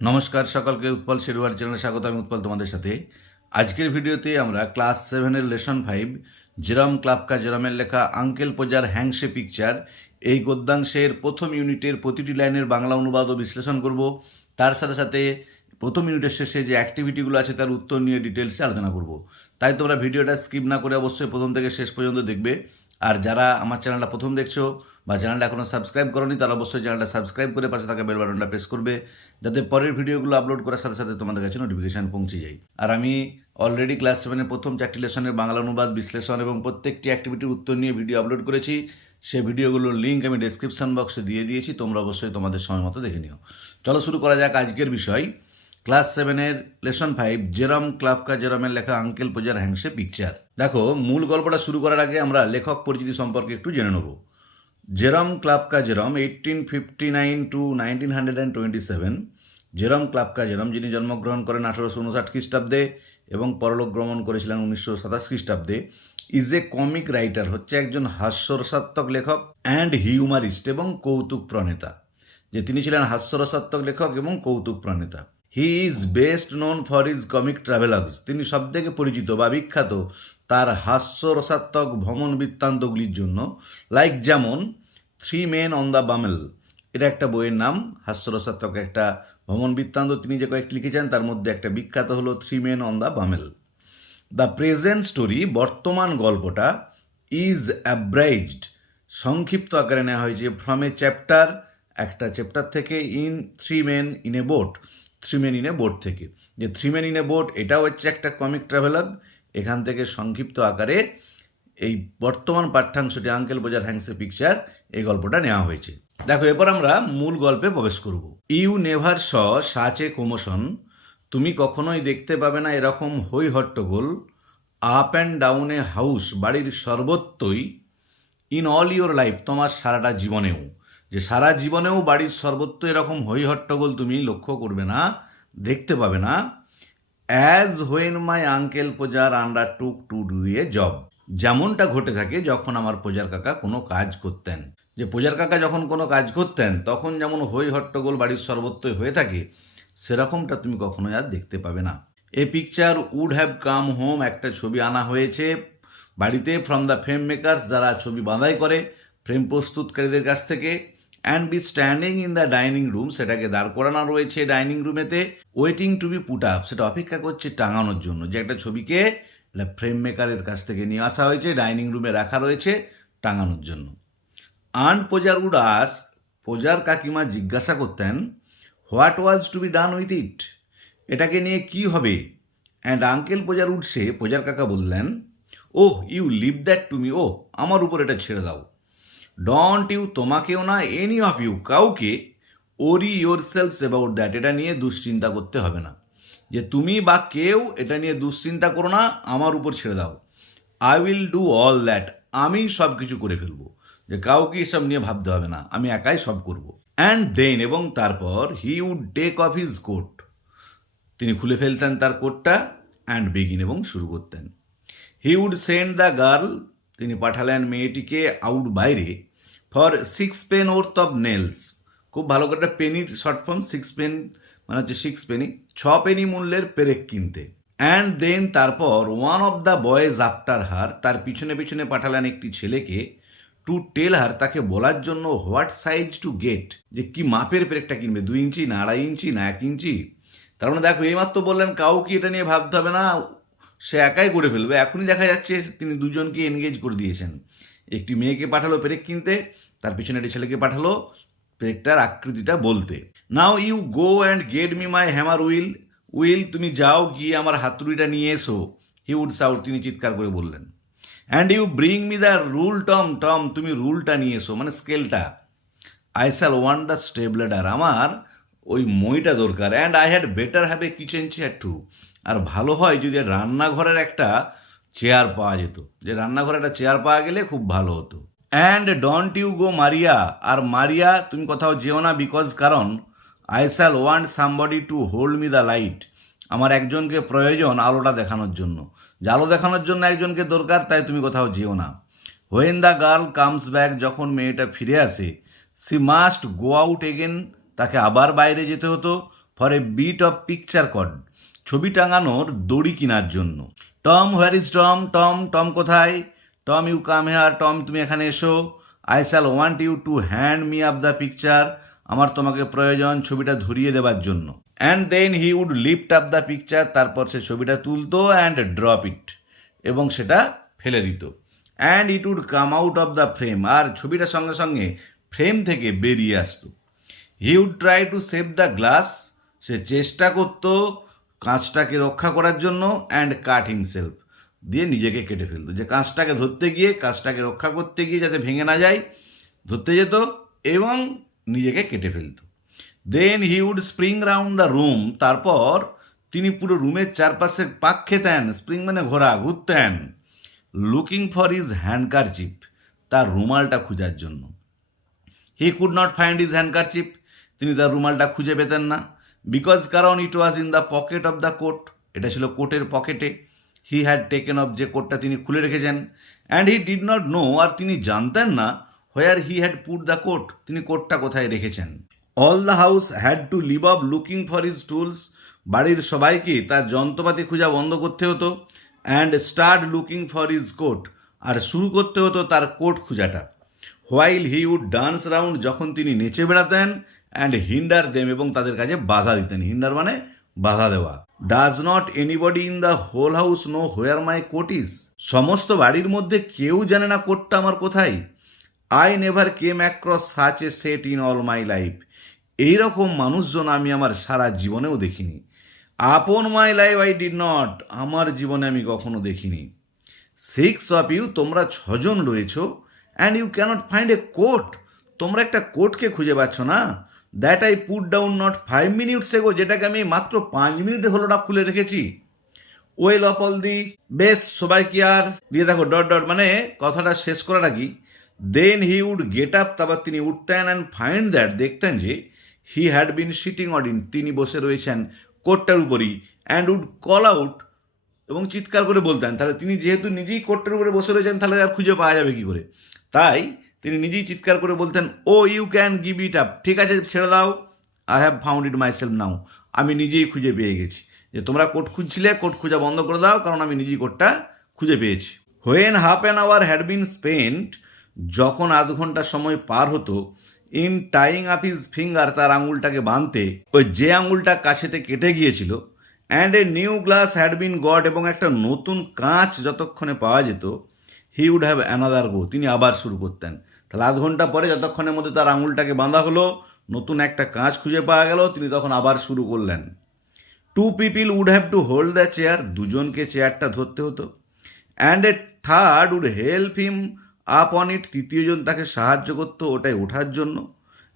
নমস্কার সকলকে, উৎপল শেরওয়ার চ্যানেলে স্বাগত। আমি উৎপল তোমাদের সাথে। আজকের ভিডিওতে আমরা ক্লাস 7-এর লেসন 5 জেরম ক্লাপকা জেরমের লেখা আঙ্কেল পোজার হ্যাংসে পিকচার এই গদ্যাংশের প্রথম ইউনিটের প্রতিটি লাইনের বাংলা অনুবাদ ও বিশ্লেষণ করব। তার সাথে সাথে প্রথম ইউনিটের শেষে যে অ্যাক্টিভিটিগুলো আছে তার উত্তর নিয়ে ডিটেলসে আলোচনা করব। তাই তোমরা ভিডিওটা স্কিপ না করে অবশ্যই প্রথম থেকে শেষ পর্যন্ত দেখবে। আর যারা আমার চ্যানেলটা প্রথম দেখছো বা চ্যানেলটা এখনও সাবস্ক্রাইব করোনি তারা অবশ্যই চ্যানেলটা সাবস্ক্রাইব করে পাশে থাকা বেল বাটনটা প্রেস করবে, যাতে পরের ভিডিওগুলো আপলোড করার সাথে সাথে তোমাদের কাছে নোটিফিকেশান পৌঁছে যায়। আর আমি অলরেডি ক্লাস 7-এর প্রথম 4টি লেসনের বাংলা অনুবাদ, বিশ্লেষণ এবং প্রত্যেকটি অ্যাক্টিভিটির উত্তর নিয়ে ভিডিও আপলোড করেছি। সেই ভিডিওগুলোর লিঙ্ক আমি ডেসক্রিপশন বক্সে দিয়ে দিয়েছি, তোমরা অবশ্যই তোমাদের সময় মতো দেখে নিও। চলো শুরু করা যাক আজকের বিষয়। ক্লাস 7-এর লেসন 5 জেরম ক্লাপকা জেরমের লেখা আঙ্কেল পোজার হ্যাংসে পিকচার। দেখো, মূল গল্পটা শুরু করার আগে আমরা লেখক পরিচিতি সম্পর্কে একটু জেনে নেব। জেরম ক্লাপকা জেরম 1859 টু 1927। জেরম ক্লাপকা জেরম, যিনি জন্মগ্রহণ করেন 1859 খ্রিস্টাব্দে এবং পরলোক গমন করেছিলেন 1927 খ্রিস্টাব্দে, ইজ এ কমিক রাইটার, হচ্ছে একজন হাস্যরসাত্মক লেখক, অ্যান্ড হিউমারিস্ট এবং কৌতুক প্রণেতা। যে তিনি ছিলেন হাস্যরসাত্মক লেখক এবং কৌতুক প্রণেতা। He is best known for his comic travelogues, তিনি সবথেকে পরিচিত বা বিখ্যাত তার হাস্যরসাত্মক ভ্রমণ বৃত্তান্তগুলির জন্য। লাইক যেমন 3 Men on the Bummel, এটা একটা বইয়ের নাম, হাস্যরসাত্মক একটা ভ্রমণ বৃত্তান্ত তিনি যে কয়েকটি লিখেছেন তার মধ্যে একটা বিখ্যাত হলো 3 Men on the Bummel। The present story, বর্তমান গল্পটা, ইজ অ্যাব্রাইজড, সংক্ষিপ্ত আকারে নেওয়া হয়েছে, ফ্রম এ চ্যাপ্টার, একটা চ্যাপ্টার থেকে, in 3 Men in a Boat, 3 Men in a Boat থেকে। যে 3 Men in a Boat এটাও হচ্ছে একটা কমিক ট্রাভেলগ, এখান থেকে সংক্ষিপ্ত আকারে এই বর্তমান পাঠ্যাংশটি আঙ্কেল পোজার হ্যাংসে পিকচার এই গল্পটা নেওয়া হয়েছে। দেখো, এরপর আমরা মূল গল্পে প্রবেশ করব। You never saw such a commotion, তুমি কখনোই দেখতে পাবে না এরকম হই হট্টগোল, up and down a house, বাড়ির সর্বত্রই, ইন অল ইউর লাইফ, তোমার সারাটা জীবনেও, যে সারা জীবনেও বাড়ির সর্বত্র এরকম হই হট্টগোল তুমি লক্ষ্য করবে না, দেখতে পাবে না। As when my uncle Podger আন্ডারটুক two do a job, যেমনটা ঘটে থাকে যখন আমার পোজার কাকা কোনো কাজ করতেন। যে পোজার কাকা যখন কোনো কাজ করতেন তখন যেমন হই হট্টগোল বাড়ির সর্বত্রই হয়ে থাকে, সেরকমটা তুমি কখনোই আর দেখতে পাবে না। A picture would have come home, একটা ছবি আনা হয়েছে বাড়িতে, ফ্রম দ্য ফ্রেম মেকার্স, যারা ছবি বাঁধাই করে, ফ্রেম প্রস্তুতকারীদের কাছ থেকে, and be standing in the dining room, সেটাকে দাঁড় করানো রয়েছে ডাইনিং রুমেতে, waiting to be put up, সেটা অপেক্ষা করছে টাঙানোর জন্য। যে একটা ছবিকে ফ্রেম মেকারের কাছ থেকে নিয়ে আসা হয়েছে, ডাইনিং রুমে রাখা রয়েছে টাঙানোর জন্য। Aunt Podger would ask, Podger কাকিমা জিজ্ঞাসা করতেন, what was to be done with it, এটাকে নিয়ে কি হবে। And uncle Podger would say, Podger কাকা বললেন, oh you leave that to me, ও আমার উপর এটা ছেড়ে দাও। ডন্ট ইউ, তোমাকেও না, এনি অফ ইউ, কাউকে, ওরি ইয়োর সেলফস অ্যাবাউট দ্যাট, এটা নিয়ে দুশ্চিন্তা করতে হবে না। যে তুমি বা কেউ এটা নিয়ে দুশ্চিন্তা করো না, আমার উপর ছেড়ে দাও। I will do all that, আমি সব কিছু করে ফেলবো, যে কাউকে এসব নিয়ে ভাবতে হবে না, আমি একাই সব করব। অ্যান্ড দেন, এবং তারপর, he would take off his coat, তিনি খুলে ফেলতেন তার কোটটা, অ্যান্ড বিগিন, এবং শুরু করতেন। He would send the girl, তিনি পাঠালেন মেয়েটিকে, আউট, বাইরে, for 6 pen worth of nails, খুব ভালো করে একটা পেনির শর্ট ফর্ম, 6 পেন মানে হচ্ছে 6 পেনি, 6 পেনি মূল্যের পেরেক কিনতে। অ্যান্ড দেন, তারপর, one of the boys after her, তার পিছনে পিছনে পাঠালেন একটি ছেলেকে, টু টেল হার, তাকে বলার জন্য, হোয়াট সাইজ টু গেট, যে কি মাপের পেরেকটা কিনবে, 2 ইঞ্চি না 2.5 ইঞ্চি না 1 ইঞ্চি। তার মানে দেখো, এইমাত্র বললেন কাউকে এটা নিয়ে ভাবতে হবে না, সে একাই করে ফেলবে। এখনই দেখা যাচ্ছে তিনি দুজনকে এনগেজ করে দিয়েছেন। একটি মেয়েকে পাঠালো পেরেক কিনতে, তার পিছনে একটি ছেলেকে পাঠালো পেরেকটার আকৃতিটা বলতে। Now you go and get me my hammer Will, Will, তুমি যাও গিয়ে আমার হাতুড়িটা নিয়ে এসো। হি উড সাউট, তিনি চিৎকার করে বললেন। And you bring me the rule, Tom, Tom, তুমি রুলটা নিয়ে এসো, মানে স্কেলটা। I shall want the stepladder, আমার ওই মইটা দরকার। And I had better have a kitchen chair too, আর ভালো হয় যদি রান্নাঘরের একটা চেয়ার পাওয়া যেত, যে রান্নাঘরে একটা চেয়ার পাওয়া গেলে খুব ভালো হতো। And don't you go Maria, আর মারিয়া তুমি কোথাও যেও না, বিকজ, কারণ, I shall want somebody to hold me the light, আমার একজনকে প্রয়োজন আলোটা দেখানোর জন্য, যে আলো দেখানোর জন্য একজনকে দরকার, তাই তুমি কোথাও যেও না। When the girl comes back, যখন মেয়েটা ফিরে আসে, she must go out again, তাকে আবার বাইরে যেতে হতো, for a bit of picture cord, ছবি টাঙানোর দড়ি কেনার জন্য। Tom, where is Tom? Tom, Tom কোথায়? Tom, you come here. Tom, তুমি এখানে এসো। I shall want you to hand me up the picture, আমার তোমাকে প্রয়োজন ছবিটা ধরিয়ে দেবার জন্য। And then he would lift up the picture, তারপর সে ছবিটা তুলতো অ্যান্ড ড্রপ ইট, এবং সেটা ফেলে দিত। And it would come out of the frame, আর ছবিটার সঙ্গে সঙ্গে ফ্রেম থেকে বেরিয়ে আসতো। He would try to save the glass, সে চেষ্টা করতো কাঁচটাকে রক্ষা করার জন্য। অ্যান্ড কাট হিমসেলফ, দিয়ে নিজেকে কেটে ফেলতো, যে কাঁচটাকে ধরতে গিয়ে, কাঁচটাকে রক্ষা করতে গিয়ে যাতে ভেঙে না যায়, ধরতে যেত এবং নিজেকে কেটে ফেলতো। Then he would spring round the room, তারপর তিনি পুরো রুমের চারপাশে পাক খেতেন। স্প্রিং মানে ঘোরা, ঘুরতেন। লুকিং ফর হিজ হ্যান্ডকারচিপ, তার রুমালটা খোঁজার জন্য। He could not find his handkerchief, তিনি তার রুমালটা খুঁজে পেতেন না। বিকজ, কারণ it was in the pocket of the coat, এটা ছিল কোটের পকেটে। হি হ্যাড টেকেন অফ, যে কোটটা তিনি খুলে রেখেছেন। And he did not know, আর তিনি জানতেন না where he had put the coat, তিনি কোটটা কোথায় রেখেছেন। All the house had to leave off looking for his tools, বাড়ির সবাইকে তার যন্ত্রপাতি খোঁজা বন্ধ করতে হতো। And start looking for his coat, আর শুরু করতে হতো তার কোট খোঁজাটা। While he would dance round, যখন তিনি নেচে বেড়াতেন। অ্যান্ড হিন্ডার দেম, এবং তাদের কাছে বাধা দিতেন। হিন্ডার মানে বাধা দেওয়া। Does not anybody in the whole house know where my coat is, সমস্ত বাড়ির মধ্যে কেউ জানে না কোটটা আমার কোথায়। I never came across such a set in all my life, এইরকম মানুষজন আমি আমার সারা জীবনেও দেখিনি। Upon my life I did not, আমার জীবনে আমি কখনো দেখিনি। 6 অফ ইউ, তোমরা 6 জন রয়েছো। And you can't find a coat, তোমরা একটা কোটকে খুঁজে পাচ্ছ না। That I put down not 5 minutes ago, যেটাকে আমি মাত্র 5 মিনিট হলো না খুলে রেখেছি। ওয়েল অফ অল দি, বেশ সবাই কি আর, দিয়ে দেখো ডট ডট, মানে কথাটা শেষ করার আগে then he would get up, তারপর তিনি উঠতেন। অ্যান্ড ফাইন্ড দ্যাট, দেখতেন যে he had been sitting on it, তিনি বসে রয়েছেন কোটটার উপরই। অ্যান্ড উড কল আউট, এবং চিৎকার করে বলতেন। তাহলে তিনি যেহেতু নিজেই কোটটার উপরে বসে রয়েছেন, তাহলে আর খুঁজে পাওয়া যাবে কি করে? তাই তিনি নিজেই চিৎকার করে বলতেন, oh you can give it up, ঠিক আছে ছেড়ে দাও। I have found it myself now, আমি নিজেই খুঁজে পেয়ে গেছি। যে তোমরা কোট খুঁজছিলে, কোট খোঁজা বন্ধ করে দাও, কারণ আমি নিজেই কোটটা খুঁজে পেয়েছি। When half an hour had been spent, যখন আধ ঘন্টা সময় পার হতো। In tying up his finger, তার আঙুলটাকে বাঁধতে, ওই যে আঙুলটা কাছেতে কেটে গিয়েছিল। And a new glass had been got, এবং একটা নতুন কাঁচ যতক্ষণে পাওয়া যেত। He would have another go, তিনি আবার শুরু করতেন। তাহলে আধ ঘন্টা পরে যতক্ষণের মধ্যে তার আঙুলটাকে বাঁধা হলো, নতুন একটা কাঁচ খুঁজে পাওয়া গেল, তিনি তখন আবার শুরু করলেন। 2 people would have to hold the chair, দুজনকে চেয়ারটা ধরতে হতো। And a third would help him up on it, তৃতীয় জন তাকে সাহায্য করতো ওটাই ওঠার জন্য।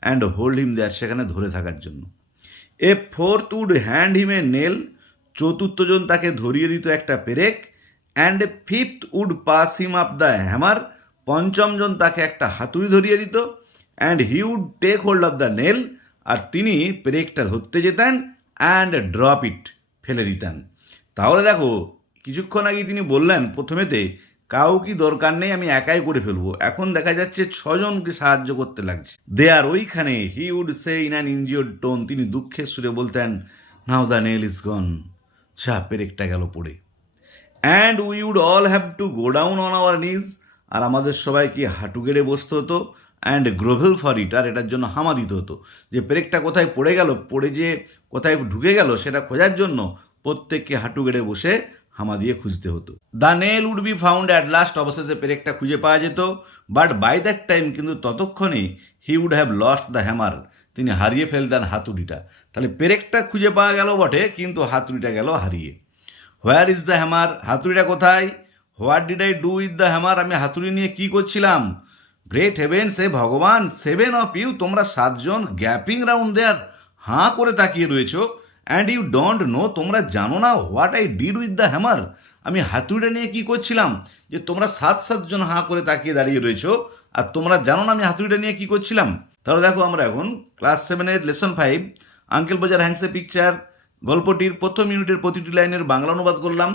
অ্যান্ড হোল্ড হিম দেয়ার, সেখানে ধরে থাকার জন্য। A fourth would hand him a nail, চতুর্থ জন তাকে ধরিয়ে দিত একটা পেরেক। And a fifth would pass him up the hammer, পঞ্চম জন তাকে একটা হাতুড়ি ধরিয়ে দিত। And he would take hold of the nail, আর তিনি পেরেকটা ধরতে যেতেন। অ্যান্ড ড্রপ ইট, ফেলে দিতেন। তাহলে দেখো, কিছুক্ষণ আগে তিনি বললেন প্রথমেতে কাউকে দরকার নেই, আমি একাই করে ফেলবো। এখন দেখা যাচ্ছে 6 জনকে সাহায্য করতে লাগছে। দেয়ার, ওইখানে he would say in an injured tone, তিনি দুঃখের সুরে বলতেন, now the nail is gone, যা পেরেকটা গেল পড়ে। And we would all have to go down on our knees, আর আমাদের সবাইকে হাঁটু গেড়ে বসতে হতো। অ্যান্ড গ্রোভেল ফর ইট, আর এটার জন্য হামা দিতে হতো। যে পেরেকটা কোথায় পড়ে গেল, পড়ে যে কোথায় ঢুকে গেল সেটা খোঁজার জন্য প্রত্যেককে হাঁটু গেড়ে বসে হামা দিয়ে খুঁজতে হতো। The nail would be found at last, অবশেষে পেরেকটা খুঁজে পাওয়া যেত। বাট বাই দ্যাট টাইম, কিন্তু ততক্ষণে he would have lost the hammer, তিনি হারিয়ে ফেলতেন হাতুড়িটা। তাহলে পেরেকটা খুঁজে পাওয়া গেল বটে, কিন্তু হাতুড়িটা গেল হারিয়ে। হোয়ার ইজ দ্য হ্যামার, হাতুড়িটা কোথায়? What did I do with the hammer, আমি হাতুড়ি নিয়ে কি করছিলাম? গ্রেট হেভেন, সে ভগবান, 7 অফ ইউ, তোমরা 7 জন গ্যাপিং রাউন্ড দেয়ার, হাঁ করে তাকিয়ে রয়েছো। অ্যান্ড ইউ ডোন্ট নো, তোমরা জানো না what I did with the hammer, আমি হাতুড়িটা নিয়ে কি করছিলাম। যে তোমরা 7 জন হাঁ করে তাকিয়ে দাঁড়িয়ে রয়েছো, আর তোমরা জানো না আমি হাতুড়িটা নিয়ে কি করছিলাম। তাহলে দেখো, আমরা এখন ক্লাস 7-এর লেসন 5 আঙ্কেল বোঝার হ্যাংসে পিকচার গল্পটির প্রথম ইউনিটের প্রতিটি লাইনের বাংলা অনুবাদ করলাম।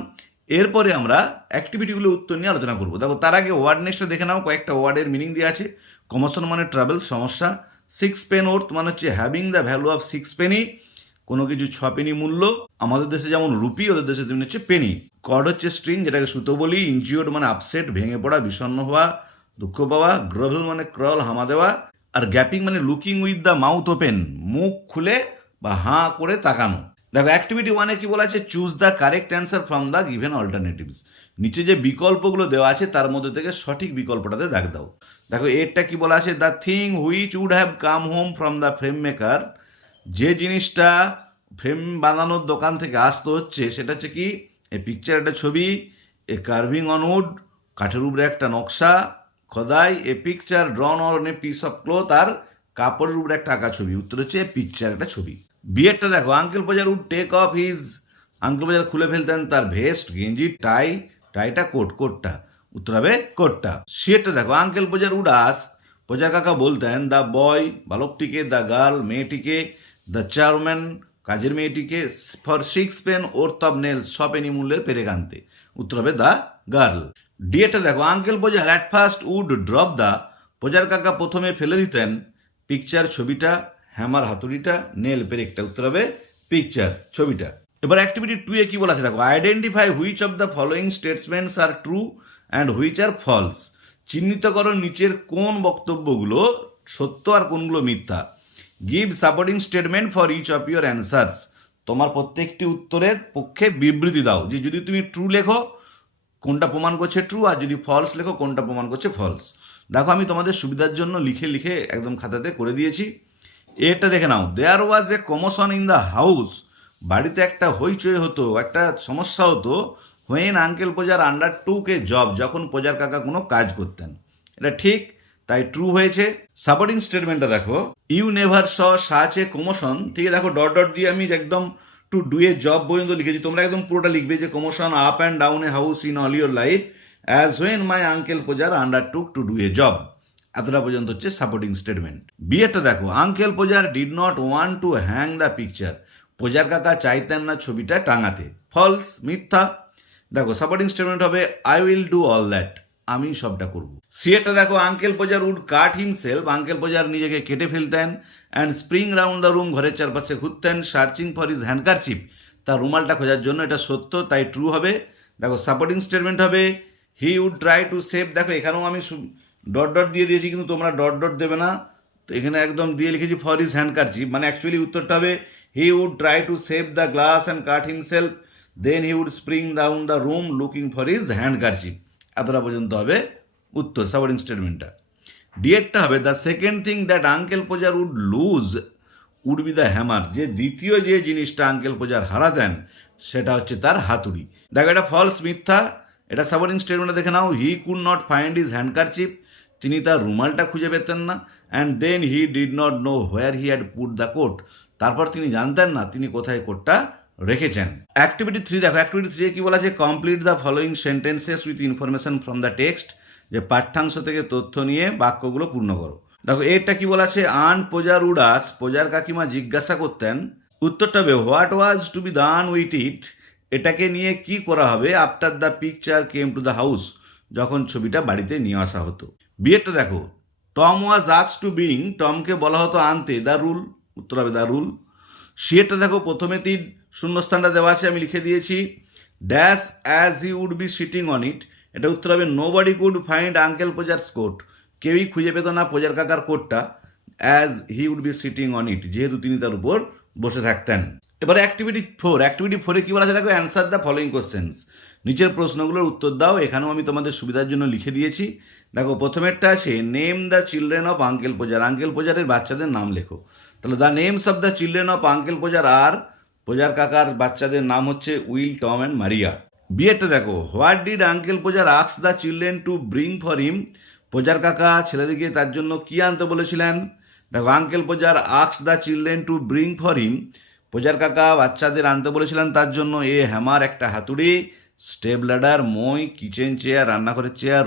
এরপরে আমরা অ্যাক্টিভিটিগুলো উত্তর নিয়ে আলোচনা করবো। দেখো, তার আগে ওয়ার্ড নেক্সটটা দেখে নাও, কয়েকটা ওয়ার্ডের মিনিং দিয়ে আছে। কমোশন মানে ট্রাভেল, সমস্যা। 6 পেন ওর্থ মানে হচ্ছে having the value of 6 Penney, কোনো কিছু 6 পেনি মূল্য, আমাদের দেশে যেমন রুপি, ওদের দেশে তেমনি হচ্ছে পেনি। কর্ড হচ্ছে স্ট্রিং, যেটাকে সুতো বলি। ইনজিওর্ড মানে আপসেট, ভেঙে পড়া, বিষণ্ণ হওয়া, দুঃখ পাওয়া। গ্রভেল মানে ক্রল, হামা দেওয়া। আর গ্যাপিং মানে looking with the mouth open, মুখ খুলে বা হাঁ করে তাকানো। দেখো অ্যাক্টিভিটি 1-এ কি বলা আছে, choose the correct answer from the given alternatives. নিচে যে বিকল্পগুলো দেওয়া আছে তার মধ্যে থেকে সঠিক বিকল্পটাতে দাগ দাও। দেখো এরটা কি বলা আছে, the thing which would have come home from the frame maker. যে জিনিসটা ফ্রেম বানানোর দোকান থেকে আসতে হচ্ছে সেটা হচ্ছে কি, এ পিকচার, একটা ছবি, এ কার্ভিং অন উড, কাঠের উপরে একটা নকশা খোদাই, a picture drawn on a piece of cloth, আর কাপড়ের উপরে একটা আঁকা ছবি। উত্তর হচ্ছে এ পিকচার, একটা ছবি। বিয়েরটা দেখো, uncle Podger would take off his, uncle Podger খুলে ফেলতেন তার ভেস্ট, গেঞ্জি, টাই, টাইটা কোট, কোটটা। উত্তর হবে কোটটা। সিয়েরটা দেখো, uncle Podger would ask, Podger কাকা বলতেন, দ্য বয় বালকটিকে, দ্য গার্ল মেয়েটিকে, দ্য চারম্যান কাজের মেয়েটিকে, for 6 pen worth of nails, 6 penny মূল্যের পেরেক আনতে। উত্তর হবে দ্য গার্ল। ডিএটা দেখো, uncle Podger at first would drop the, Podger কাকা প্রথমে ফেলে দিতেন পিকচার, ছবিটা, হ্যামার হাতুড়িটা, নেল পেরেকটা। উত্তর হবে পিকচার, ছবিটা। এবার অ্যাক্টিভিটি 2-এ কি বলা আছে দেখো, identify which of the following statements are true and which are false. চিহ্নিত করো নিচের কোন বক্তব্যগুলো সত্য আর কোনগুলো মিথ্যা। Give supporting statement for each of your answers. তোমার প্রত্যেকটি উত্তরের পক্ষে বিবৃতি দাও, যে যদি তুমি ট্রু লেখো কোনটা প্রমাণ করছে ট্রু, আর যদি ফলস লেখো কোনটা প্রমাণ করছে ফলস। দেখো আমি তোমাদের সুবিধার জন্য লিখে লিখে একদম খাতাতে করে দিয়েছি। এটা দেখে নাও, দেয়ার ওয়াজ এ কমোশন ইন দ্য হাউস। বাড়িতে একটা হইচই হতো, একটা সমস্যা হতো। হোয়েন আঙ্কেল পোজার আন্ডার টুকে জব, যখন পোজার কাকা কোনো কাজ করতেন। এটা ঠিক, তাই ট্রু হয়েছে। সাপোর্টিং স্টেটমেন্টটা দেখো, you never saw such a commotion, ঠিক আছে। দেখো ডট ডট দিয়ে আমি একদম টু ডু এ জব পর্যন্ত লিখেছি, তোমরা একদম পুরোটা লিখবে যে commotion up and down a house in all your life as when my uncle Podger undertook to do a job. এতটা পর্যন্ত হচ্ছে সাপোর্টিং স্টেটমেন্ট। বিয়েরটা দেখো, uncle Podger did not want to hang the picture, Podger কাকা চাইতেন না ছবিটা টাঙাতে। ফলস, মিথ্যা। দেখো সাপোর্টিং স্টেটমেন্ট হবে I will do all that, আমি সবটা করব। সিয়েটা দেখো, uncle Podger would cut himself, uncle Podger নিজেকে কেটে ফেলতেন। And spring round the room, ঘরের চারপাশে ঘুরতেন। সার্চিং ফর হিজ হ্যান্ডকারচিপ, তার রুমালটা খোঁজার জন্য। এটা সত্য, তাই ট্রু হবে। দেখো সাপোর্টিং স্টেটমেন্ট হবে he would try to save, দেখো এখানেও আমি ডট ডট দিয়ে দিয়েছি, কিন্তু তোমরা ডট ডট দেবে না, তো এখানে একদম দিয়ে লিখেছি ফর হিজ হ্যান্ডকারচিপ, মানে অ্যাকচুয়ালি উত্তরটা হবে he would try to save the glass and cut himself, then he would spring down the room looking for his handkerchief. এতটা পর্যন্ত হবে উত্তর, সাপোর্টিং স্টেটমেন্টটা। ডিএডটা হবে the second thing that uncle Podger would lose would be the hammer, যে দ্বিতীয় যে জিনিসটা আঙ্কেল পোজার হারাতেন সেটা হচ্ছে তার হাতুড়ি। দেখো এটা ফলস, মিথ্যা। এটা সাপোর্টিং স্টেটমেন্টে দেখে নাও, he could not find his handkerchief, তিনি তার রুমালটা খুঁজে পেতেন না। And then he did not know where he had put the coat, তারপর তিনি জানতেন না তিনি কোথায় কোটটা রেখেছেন। অ্যাক্টিভিটি 3 দেখো, অ্যাক্টিভিটি 3-এ কি বলা আছে, complete the following sentences with information from the text, যে পাঠ্যাংশ থেকে তথ্য নিয়ে বাক্যগুলো পূর্ণ করো। দেখো এটা কি বলা আছে, আন পোজার উডাস, পোজার কাকিমা জিজ্ঞাসা করতেন। উত্তরটা হবে what was to be done with it, এটাকে নিয়ে কি করা হবে। After the picture came to the house, যখন ছবিটা বাড়িতে নিয়ে আসা হতো। বিয়েরটা দেখো, Tom was asked to bring, টমকে বলা হতো আনতে দ্য রুল। উত্তর হবে দ্য রুল। সিয়েরটা দেখো, প্রথমে 3 শূন্যস্থানটা দেওয়া আছে, আমি লিখে দিয়েছি dash as he would be sitting on it, এটা উত্তর হবে nobody could find uncle Podger's coat, কেউই খুঁজে পেত না পোজার কাকার কোটটা। As he would be sitting on it, যেহেতু তিনি তার উপর বসে থাকতেন। এবারে অ্যাক্টিভিটি 4, অ্যাক্টিভিটি 4-এ কি বলা আছে দেখো, অ্যান্সার দ্য ফলোয়িং কোশ্চেন্স, নিচের প্রশ্নগুলোর উত্তর দাও। এখানেও আমি তোমাদের সুবিধার জন্য লিখে দিয়েছি। দেখো প্রথমেরটা আছে name the children of uncle Podger, uncle পোজারের বাচ্চাদের নাম লেখো। তাহলে the names of the children of uncle Podger are, Podger কাকার বাচ্চাদের নাম হচ্ছে উইল, টম অ্যান্ড মারিয়া। বিয়েরটা দেখো, what did uncle Podger ask the children to bring for him, Podger কাকা ছেলেদিকে তার জন্য কি আনতে বলেছিলেন। দেখো uncle Podger ask the children to bring for him, Podger কাকা বাচ্চাদের আনতে বলেছিলেন তার জন্য এ হ্যামার, একটা হাতুড়ি, স্টেপ ল্যাডার, মই, কিচেন চেয়ার, রান্নাঘরের চেয়ার,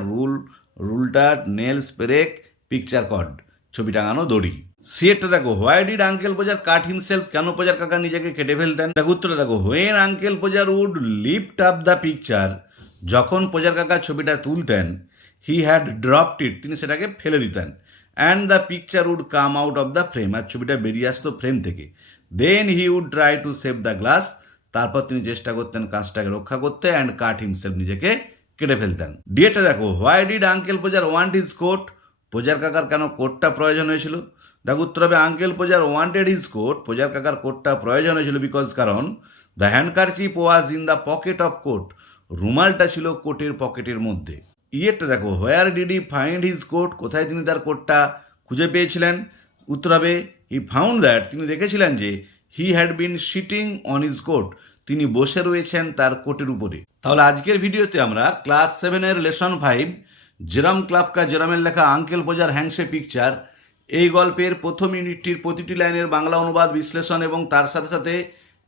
রুলটা, নেলস পেরেক, পিকচার কর্ড, ছবি টাঙানো দড়ি। সিয়েরটা দেখো, why did uncle Podger cut himself, কেন পোজার কাকা নিজেকে কেটে ফেলতেন। দেখো উত্তরটা দেখো, when uncle Podger would lift up the picture, যখন পোজার কাকা ছবিটা তুলতেন, হি হ্যাড ড্রপড ইট, তিনি সেটাকে ফেলে দিতেন। And the picture would come out of the frame, আর ছবিটা বেরিয়ে আসতো ফ্রেম থেকে। Then he would try to save the glass, তারপর তিনি চেষ্টা করতেন কাজটাকে রক্ষা করতে অ্যান্ড কাট হিমসেলফ, নিজেকে কেটে ফেলতেন। ডিএটা দেখো, why did uncle Podger want his coat, Podger কাকার কেন কোটটা প্রয়োজন হয়েছিল? দেখো উত্তর হবে uncle Podger wanted his coat, Podger কাকার কোটটা প্রয়োজন হয়েছিল বিকজ কারণ the handkerchief was in the pocket of coat, রুমালটা ছিল কোটের পকেটের মধ্যে। ইয়েরটা দেখো, where did he find his coat, কোথায় তিনি তার কোটটা খুঁজে পেয়েছিলেন? উত্তর হবে হি ফাউন্ড দ্যাট, তিনি দেখেছিলেন যে he had been sitting on his coat, তিনি বসে রয়েছেন তার কোটের উপরে। তাহলে আজকের ভিডিওতে আমরা ক্লাস 7-এর লেসন 5 জেরম ক্লাপকা জেরমের লেখা আঙ্কেল পোজার হ্যাংসে পিকচার, এই গল্পের প্রথম ইউনিটটির প্রতিটি লাইনের বাংলা অনুবাদ, বিশ্লেষণ এবং তার সাথে সাথে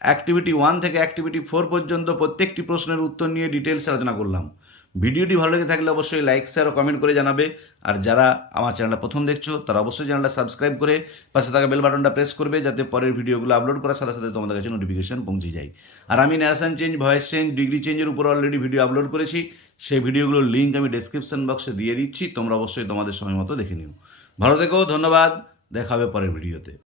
অ্যাক্টিভিটি 1 থেকে অ্যাক্টিভিটি 4 পর্যন্ত প্রত্যেকটি প্রশ্নের উত্তর নিয়ে ডিটেলস আলোচনা করলাম। ভিডিওটি ভালো লেগে থাকলে অবশ্যই লাইক, শেয়ার ও কমেন্ট করে জানাবে। আর যারা আমার চ্যানেলটা প্রথম দেখছো তারা অবশ্যই চ্যানেলটা সাবস্ক্রাইব করে পাশে থাকা বেল বাটনটা প্রেস করবে, যাতে পরের ভিডিওগুলো আপলোড করার সাথে সাথে তোমাদের কাছে নোটিফিকেশন পৌঁছে যায়। আর আমি narration change, voice change, degree চেঞ্জের উপর অলরেডি ভিডিও আপলোড করেছি, সেই ভিডিওগুলোর লিঙ্ক আমি ডেসক্রিপশন বক্সে দিয়ে দিচ্ছি, তোমরা অবশ্যই তোমাদের সময় মতো দেখে নিও। ভালো থেকো, ধন্যবাদ, দেখা হবে পরের ভিডিওতে।